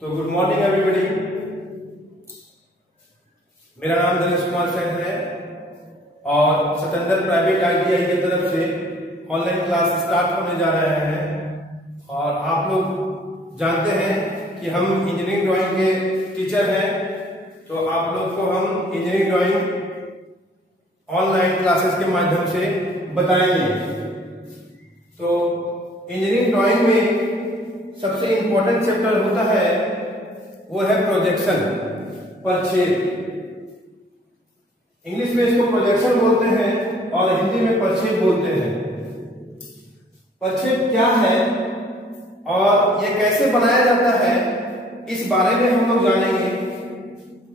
तो good morning everybody. मेरा नाम दिनेश कुमार सेन है और सतेंद्र प्राइवेट ITI की तरफ से ऑनलाइन क्लास स्टार्ट होने जा रहे हैं। और आप लोग जानते हैं कि हम इंजीनियरिंग ड्राइंग के टीचर हैं, तो आप लोग को हम इंजीनियरिंग ड्राइंग ऑनलाइन क्लासेस के माध्यम से बताएंगे। तो इंजीनियरिंग ड्राइंग में सबसे इंपॉर्टेंट चैप्टर होता है वो है प्रोजेक्शन, प्रक्षेप। इंग्लिश में इसको प्रोजेक्शन बोलते हैं और हिंदी में प्रक्षेप बोलते हैं। प्रक्षेप क्या है और ये कैसे बनाया जाता है, इस बारे में हम लोग जानेंगे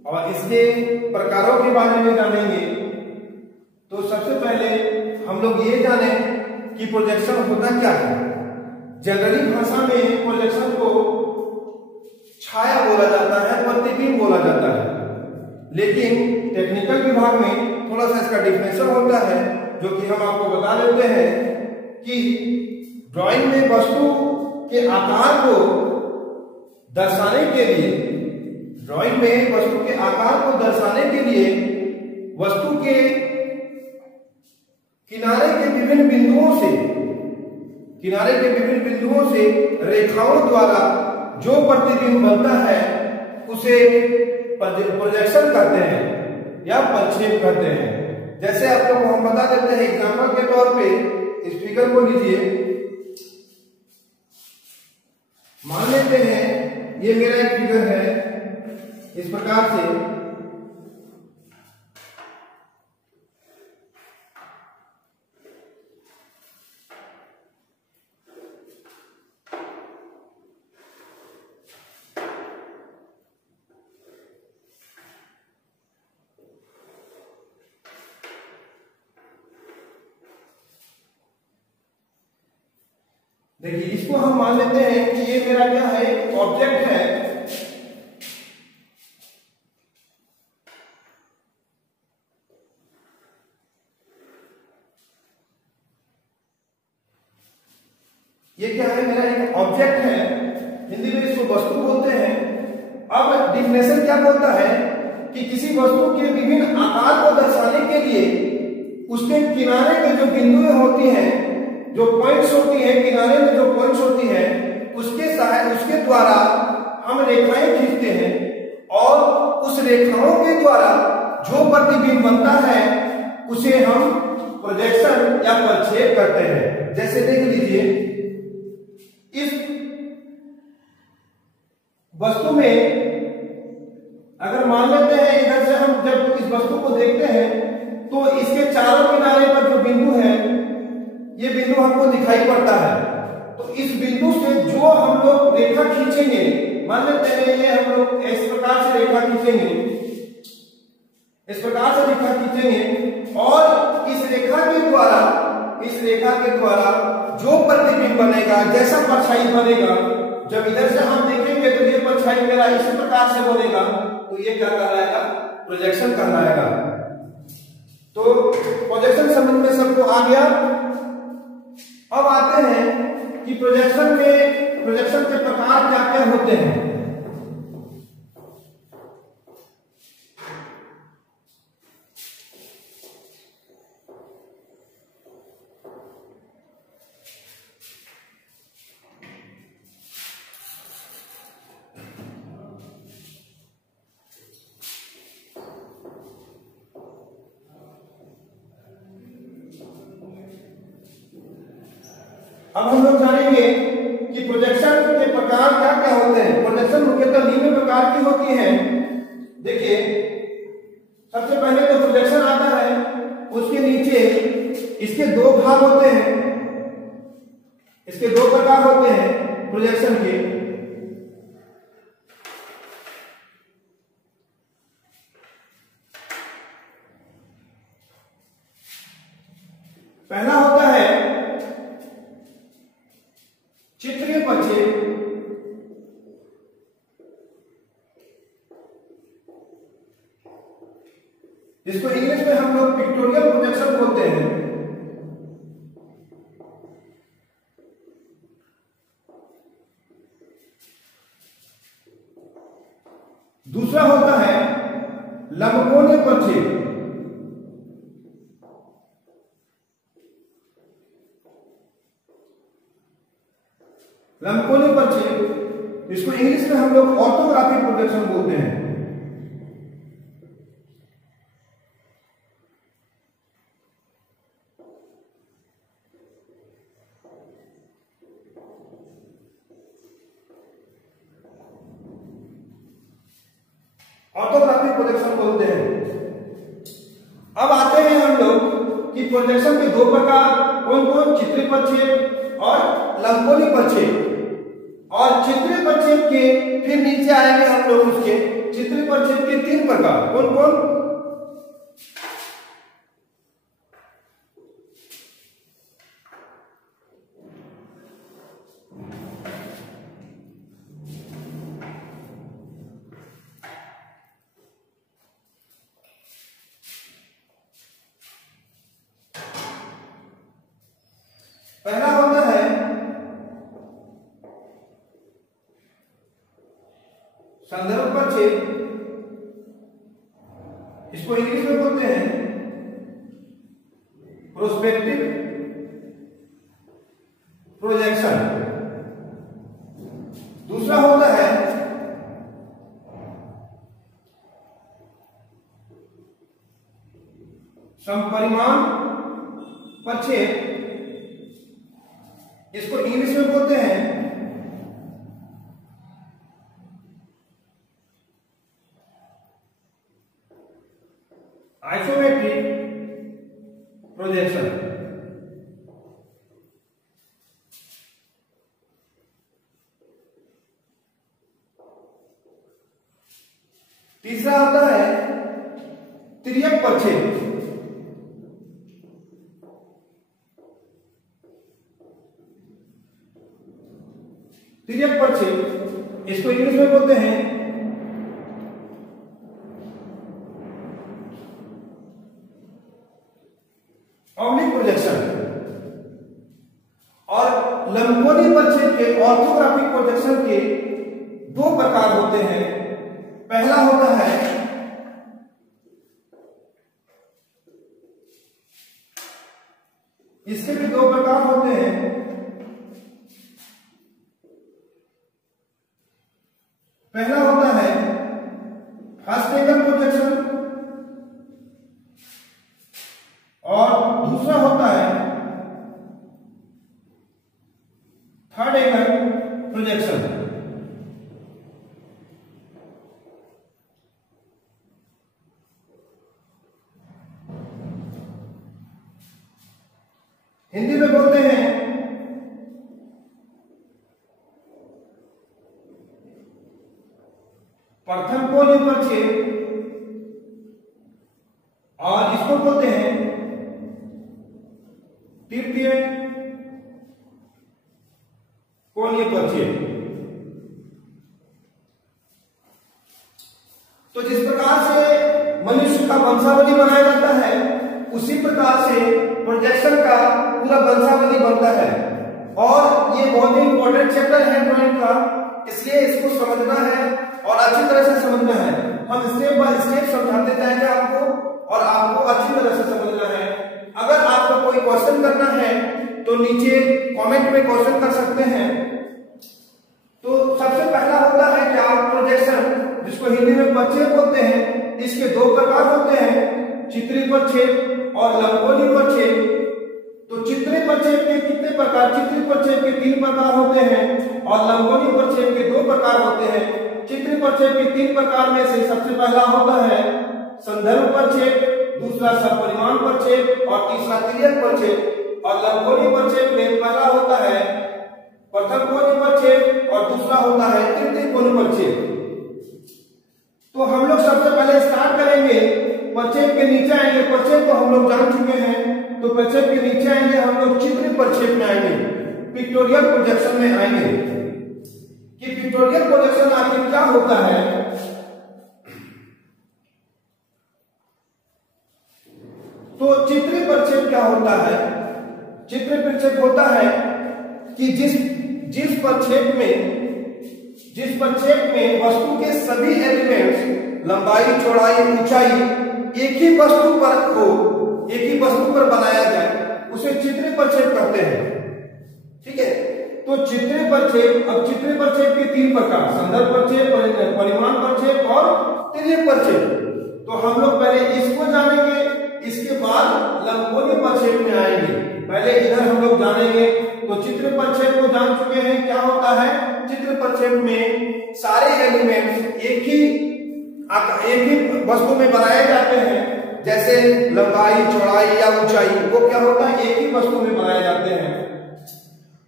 और इसके प्रकारों के बारे में जानेंगे। तो सबसे पहले हम लोग ये जाने कि प्रोजेक्शन होता क्या है। जनरली भाषा में प्रोजेक्शन को छाया बोला जाता है, प्रतिबिंब बोला जाता है, लेकिन टेक्निकल विभाग में थोड़ा सा इसका डिफिनेशन होता है जो कि हम आपको बता देते हैं कि ड्राइंग में वस्तु के आकार को दर्शाने के लिए, ड्राइंग में वस्तु के आकार को दर्शाने के लिए वस्तु के किनारे के विभिन्न बिंदुओं से रेखाओं द्वारा जो प्रतिबिंब बनता है उसे प्रोजेक्शन कहते हैं या प्रक्षेप कहते हैं। जैसे आप लोग को हम बता देते हैं एग्जांपल के तौर पे, इस फिगर को लीजिए। मान लेते हैं ये मेरा एक फिगर है इस प्रकार से। देखिए, इसको हम मान लेते हैं कि ये मेरा क्या है, ऑब्जेक्ट है। ये क्या है, मेरा एक ऑब्जेक्ट है। हिंदी में इसको वस्तु बोलते हैं। अब डिफिनेशन क्या बोलता है कि किसी वस्तु के विभिन्न आकार को दर्शाने के लिए उसके किनारे में जो बिंदुएं होती हैं, जो पॉइंट्स होती है, किनारे में जो पॉइंट्स होती है, उसके द्वारा हम रेखाएं खींचते हैं और उस रेखाओं के द्वारा जो प्रतिबिंब बनता है उसे हम प्रोजेक्शन या प्रक्षेप करते हैं। जैसे देख लीजिए, इस वस्तु में अगर मान लेते हैं इधर से हम जब इस वस्तु को देखते हैं तो इसके चारों किनारे पर जो बिंदु है, ये बिंदु हमको दिखाई पड़ता है। तो इस बिंदु से जो हम लोग रेखा खींचेंगे, मान लेते हैं ये हम लोग इस प्रकार से रेखा खींचेंगे, इस प्रकार से रेखा खींचेंगे और इस रेखा के द्वारा जो प्रतिबिंब बनेगा, जैसा परछाई बनेगा, जब इधर से हम देखेंगे तो ये परछाई मेरा इसी प्रकार से बनेगा, तो ये क्या कहलाएगा, प्रोजेक्शन कहलाएगा। तो प्रोजेक्शन समझ में सबको आ गया। अब आते हैं कि प्रोजेक्शन के प्रकार क्या क्या होते हैं। अब हम लोग जानेंगे कि प्रोजेक्शन के प्रकार क्या क्या होते हैं। प्रोजेक्शन मुख्यतः निम्न प्रकार की होती है। देखिए, सबसे पहले तो प्रोजेक्शन आता है, उसके नीचे इसके दो भाग होते हैं, इसके दो प्रकार होते हैं प्रोजेक्शन के। पहला होता है चित्रीय प्रक्षेप। जिसको इंग्लिश में हम लोग पिक्टोरियल प्रोजेक्शन बोलते हैं। दूसरा होता है लंबकोणीय प्रक्षेप। लंबकोणीय प्रक्षेप, इसको इंग्लिश में हम लोग ऑर्थोग्राफिक प्रोजेक्शन बोलते हैं। ऑर्थोग्राफिक प्रोजेक्शन बोलते हैं। अब आते हैं हम लोग कि प्रोजेक्शन के दो प्रकार कौन कौन, चित्रीय प्रक्षेप और लंबकोणीय प्रक्षेप। और चित्रीय प्रक्षेप के फिर नीचे आएंगे हम लोग उसके चित्रीय प्रक्षेप के तीन प्रकार कौन कौन। पहला होता है संदर्भ प्रक्षेप, इसको इंग्लिश में बोलते हैं प्रोस्पेक्टिव प्रोजेक्शन। दूसरा होता है समपरिमाण प्रक्षेप, इसको इंग्लिश में बोलते हैं आइसोमेट्रिक प्रोजेक्शन। तीसरा आता है तिर्यक प्रक्षेप। तिर्यक प्रक्षेप, इसको इंग्लिश में बोलते हैं ऑब्लिक प्रोजेक्शन। और लंबकोणीय प्रक्षेप के ऑर्थोग्राफिक प्रोजेक्शन के दो प्रकार होते हैं। पहला होता है इसके भी दो प्रकार होते हैं। पहला होता है फर्स्ट एंगल प्रोजेक्शन और दूसरा होता है थर्ड एंगल प्रोजेक्शन। हिंदी में बोलते हैं प्रथम कोणीय प्रक्षेप और इसको बोलते हैं तृतीय कोणीय प्रक्षेप। तो जिस प्रकार से मनुष्य का वंशावली बनाया जाता है उसी प्रकार से प्रोजेक्शन का पूरा वंशावली बनता है। और ये बहुत ही इंपॉर्टेंट चैप्टर है ड्राइंग का, इसलिए इसको समझना है और अच्छी तरह से समझना है। हम स्टेप बाय स्टेप समझाते जाएंगे आपको और आपको अच्छी तरह से समझना है। अगर आपको कोई क्वेश्चन करना है तो नीचे कमेंट में क्वेश्चन कर सकते हैं। तो सबसे पहला होता है कि आप प्रोजेक्शन, जिसको हिंदी में प्रक्षेप बोलते हैं, इसके दो प्रकार होते हैं, चित्रीय प्रक्षेप और लंबकोणीय प्रक्षेप। तो चित्रीय प्रक्षेप के कितने प्रकार, चित्रीय प्रक्षेप के तीन प्रकार होते हैं और लंबकोणीय प्रक्षेप के दो प्रकार होते हैं। चित्रीय प्रक्षेप के तीन प्रकार में से सबसे पहला होता है संदर्भ प्रक्षेप, दूसरा समपरिमाण प्रक्षेप और तीसरा तिर्यक प्रक्षेप। और लंबकोणीय प्रक्षेप में पहला होता है प्रथम कोणीय प्रक्षेप और दूसरा होता है तृतीय कोणीय प्रक्षेप। तो हम लोग सबसे पहले स्टार्ट करेंगे प्रक्षेप के नीचे आएंगे। प्रक्षेप को हम लोग जान चुके हैं, तो प्रक्षेप के नीचे आएंगे हम लोग चित्रीय प्रक्षेप में आएंगे, पिक्टोरियल प्रोजेक्शन में आएंगे कि पिक्टोरियल प्रोजेक्शन आखिर क्या होता है। तो चित्रीय प्रक्षेप क्या होता है? चित्रीय प्रक्षेप होता है कि जिस प्रक्षेप में जिस प्रक्षेप में वस्तु के सभी एलिमेंट्स लंबाई, चौड़ाई, ऊंचाई एक ही वस्तु पर बनाया जाए उसे चित्रीय प्रक्षेप कहते हैं। ठीक है, तो चित्रीय प्रक्षेप, अब चित्रीय प्रक्षेप के तीन प्रकार, संदर्भ प्रक्षेप, परिमाण प्रक्षेप और तिर्यक प्रक्षेप। तो हम लोग पहले इसको जानेंगे, इसके बाद लंबकोणीय प्रक्षेप में आएंगे। पहले इधर हम लोग जानेंगे। तो चित्रीय प्रक्षेप को जान चुके हैं क्या होता है। चित्रीय प्रक्षेप में सारे एलिमेंट्स एक ही वस्तु में बनाए जाते हैं, जैसे लंबाई, चौड़ाई या ऊंचाई, वो क्या होता है, एक ही वस्तु में बनाए जाते हैं।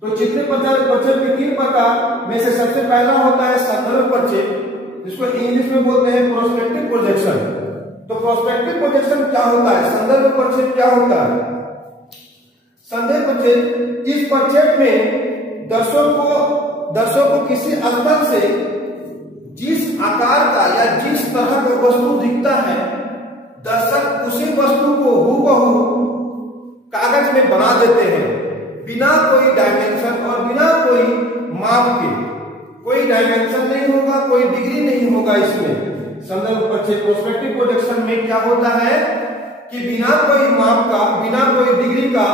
तो चित्रीय प्रक्षेप के तीन प्रकार में से सबसे पहला होता है संदर्भ प्रक्षेप, जिसको इंग्लिश में बोलते हैं प्रोस्पेक्टिव प्रोजेक्शन। तो प्रोस्पेक्टिव प्रोजेक्शन क्या होता है, संदर्भ प्रक्षेप क्या होता है। संदर्भ प्रक्षेप, इस प्रक्षेप में दर्शक को किसी स्थल से जिस आकार का या जिस तरह का वस्तु दिखता है, दर्शक उसी वस्तु को हूबहू कागज में बना देते हैं, बिना कोई डायमेंशन और बिना कोई माप के। कोई डायमेंशन नहीं होगा, कोई डिग्री नहीं होगा इसमें। संदर्भ प्रक्षेप प्रोस्पेक्टिव प्रोजेक्शन में क्या होता है कि बिना कोई माप का, बिना कोई डिग्री का,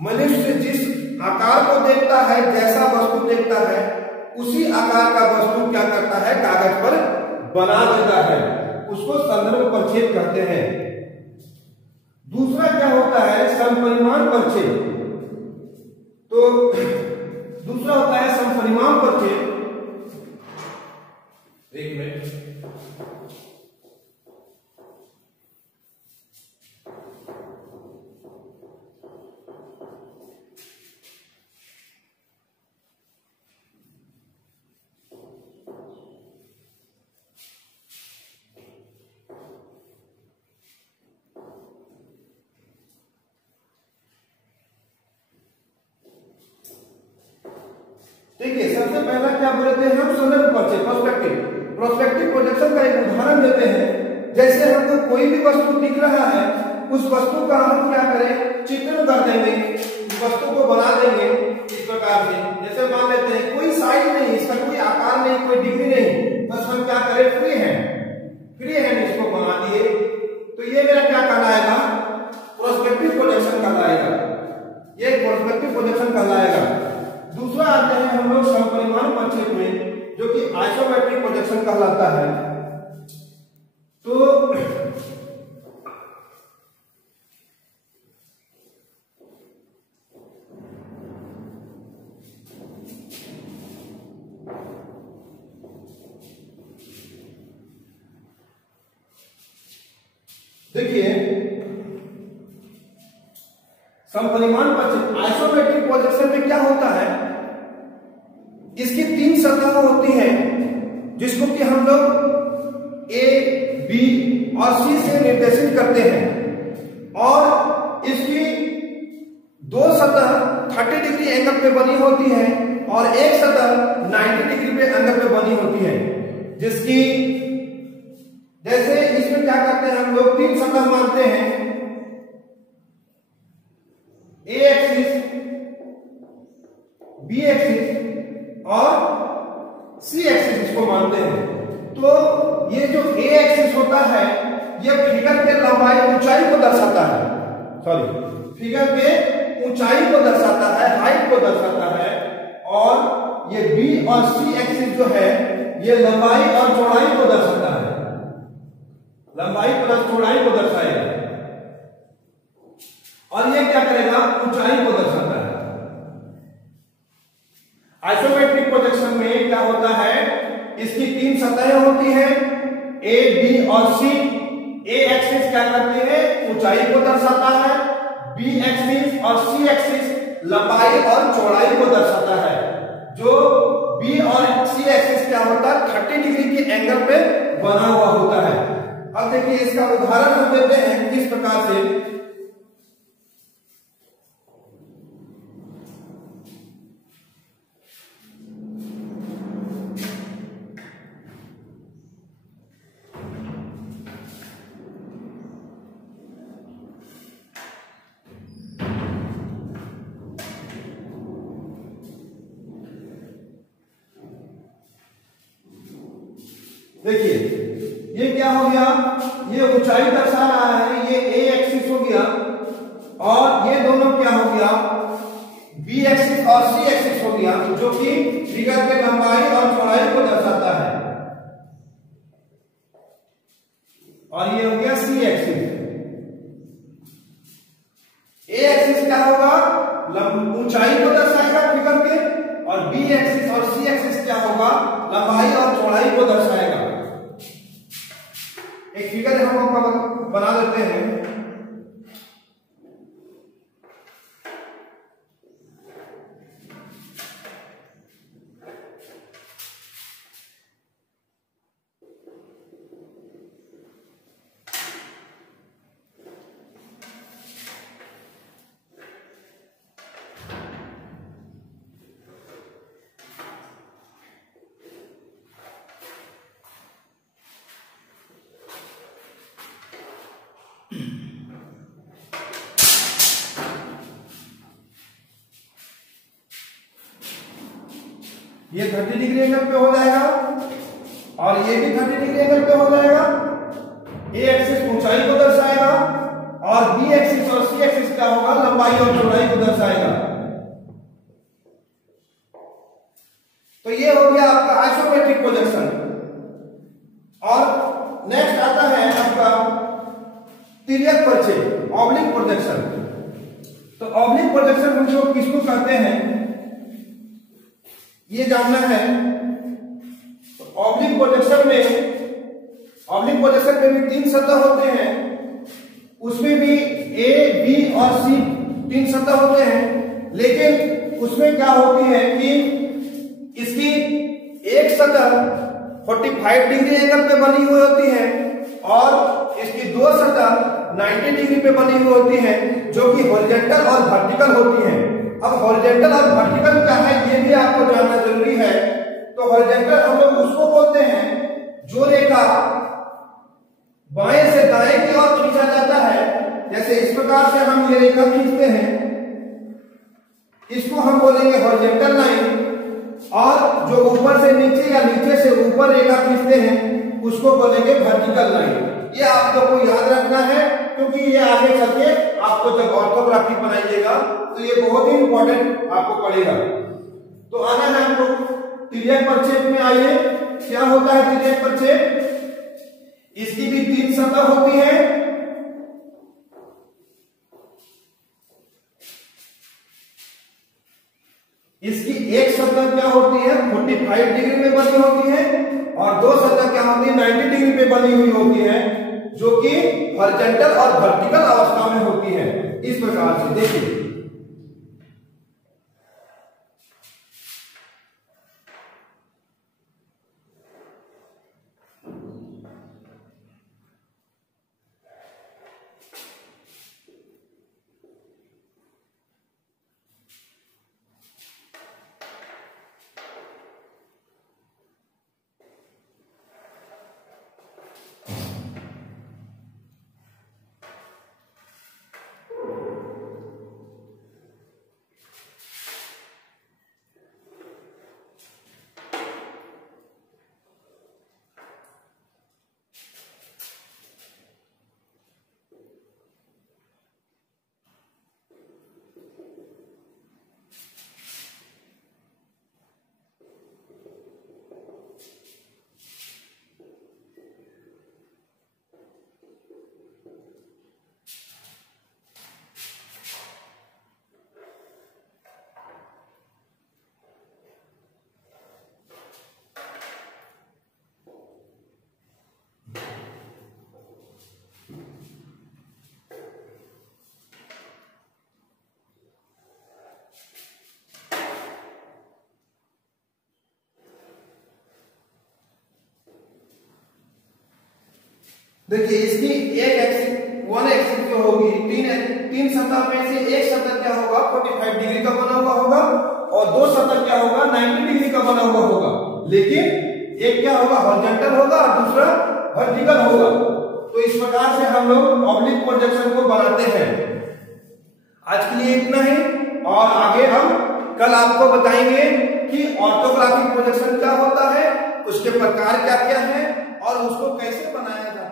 मनुष्य जिस आकार को देखता है, जैसा वस्तु देखता है, उसी आकार का वस्तु क्या करता है, कागज पर बना देता है, उसको संदर्भ प्रक्षेप कहते हैं। दूसरा क्या होता है, समपरिमाण प्रक्षेप। तो दूसरा होता है समपरिमाण प्रक्षेप। एक मिनट, देखिए सबसे पहला क्या बोलते हैं हम, संदर्भ प्रक्षेप प्रोस्पेक्टिव प्रोजेक्शन का एक उदाहरण देते हैं। जैसे हमको कोई भी वस्तु दिख रहा है, उस वस्तु का हम क्या करें, चित्रण कर देंगे, उस वस्तु को बना देंगे इस प्रकार से। जैसे मान लेते हैं कोई साइज नहीं, इसका कोई आकार नहीं, कोई डिग्री नहीं, बस हम क्या करें, फ्री हैंड इसको बना दिए, तो ये मेरा क्या कहलाएगा, प्रोस्पेक्टिव प्रोजेक्शन कहलाएगा। ये प्रोस्पेक्टिव प्रोजेक्शन कहलाएगा। दूसरा आते हैं हम लोग समपरिमाण प्रक्षेप में, जो कि आइसोमेट्रिक प्रोजेक्शन कहलाता है। तो देखिए समपरिमाण प्रक्षेप आइसोमेट्रिक प्रोजेक्शन में क्या होता है, इसकी तीन सतह होती हैं, जिसको कि हम लोग ए, बी और सी से निर्देशित करते हैं। और इसकी दो सतह 30 डिग्री एंगल पे बनी होती है और एक सतह 90 डिग्री पे एंगल पे बनी होती है। जिसकी जैसे इसमें क्या करते हैं हम लोग, तीन सतह मानते हैं, ए एक्सिस, बी एक्सिस और सी एक्सिस इसको मानते हैं। तो ये जो ए एक्सिस होता है, ये फिगर के लंबाई ऊंचाई को दर्शाता है, फिगर के ऊंचाई को दर्शाता है, हाइट को दर्शाता है। और ये बी और सी एक्सिस जो है, ये लंबाई और चौड़ाई को दर्शाता है, लंबाई प्लस चौड़ाई को दर्शाएगा। और ये क्या करेगा, ऊंचाई को दर्शाता है। आइसोमेट्रिक प्रोजेक्शन में क्या होता है, इसकी तीन सतहें होती हैं, ए, बी और सी। ए एक्सिस क्या करती है, ऊंचाई को दर्शाता है, बी एक्सिस और सी एक्सिस लंबाई और चौड़ाई को दर्शाता है। जो बी और सी एक्सिस क्या होता है, 30 डिग्री के एंगल पे बना हुआ होता है। अब देखिए इसका उदाहरण हम देते हैं किस प्रकार से। देखिए ये क्या हो गया, ये ऊंचाई दर्शा रहा है, ये ए एक्सिस हो गया और ये दोनों क्या हो गया, बी एक्सिस और सी एक्सिस हो गया, जो कि फिगर के लंबाई और चौड़ाई को दर्शाता है। और ये हो गया सी एक्सिस। ए एक्सिस क्या होगा, ऊंचाई को दर्शाएगा फिगर के, और बी एक्सिस और सी एक्सिस क्या होगा, लंबाई और चौड़ाई को दर्शाएगा। एक फिगर हम बना लेते हैं। ये 30 डिग्री एंगल पे हो जाएगा और ये भी 30 डिग्री एंगल पे हो जाएगा। ए एक्सिस ऊंचाई को दर्शाएगा और बी एक्सिस और सी एक्सिस क्या होगा, लंबाई और चौड़ाई को दर्शाएगा। तो ये हो गया आपका आइसोमेट्रिक प्रोजेक्शन। और नेक्स्ट आता है आपका तिर्यक परिचय, ऑब्लिक प्रोजेक्शन। तो ऑब्लिक प्रोजेक्शन हम लोग किसको कहते हैं ये जानना है। तो ऑब्लिक प्रोजेक्शन में भी 3 सतह होते हैं, उसमें भी ए बी और सी 3 सतह होते हैं, लेकिन उसमें क्या होती है कि इसकी एक सतह 45 डिग्री एंगल पे बनी हुई होती है और इसकी 2 सतह 90 डिग्री पे बनी हुई होती है, जो कि हॉरिजॉन्टल और वर्टिकल होती है। अब हॉरिजॉन्टल और वर्टिकल क्या है ये भी आपको जानना जरूरी है। तो हॉरिजॉन्टल हम लोग उसको बोलते हैं जो रेखा बाएं से दाएं की ओर खींचा जाता है। जैसे इस प्रकार से हम ये रेखा खींचते हैं, इसको हम बोलेंगे हॉरिजॉन्टल लाइन। और जो ऊपर से नीचे या नीचे से ऊपर रेखा खींचते हैं उसको बोलेंगे वर्टिकल लाइन। ये आप लोग को याद रखना है, क्योंकि ये आगे चल के आपको जब ऑर्थोग्राफी बनाइएगा तो ये बहुत ही इंपॉर्टेंट आपको पड़ेगा। तो आना है हमको तिर्यक परिच्छेद में। आइए, क्या होता है तिर्यक परिच्छेद? इसकी भी 3 सतह होती है। इसकी एक सतह क्या होती है, 45 डिग्री में बनी होती है और 2 सतह क्या होती है, 90 डिग्री पे बनी हुई होती है, जो कि हॉरिजॉन्टल और वर्टिकल अवस्था में होती है। इस प्रकार से देखिए, देखिए इसकी एक एक्सिस, 1 एक्सिस जो होगी, तीन सतह में से एक सतह क्या होगा, 45 डिग्री का बना हुआ होगा और 2 सतह क्या होगा, 90 डिग्री का बना हुआ होगा। लेकिन एक क्या होगा, हॉरिजॉन्टल होगा और दूसरा वर्टिकल होगा। तो इस प्रकार से हम लोग ऑब्लिक प्रोजेक्शन को बनाते हैं। आज के लिए इतना ही, और आगे हम कल आपको बताएंगे कि ऑर्थोग्राफिक प्रोजेक्शन क्या होता है, उसके प्रकार क्या क्या है और उसको कैसे बनाया जाता है।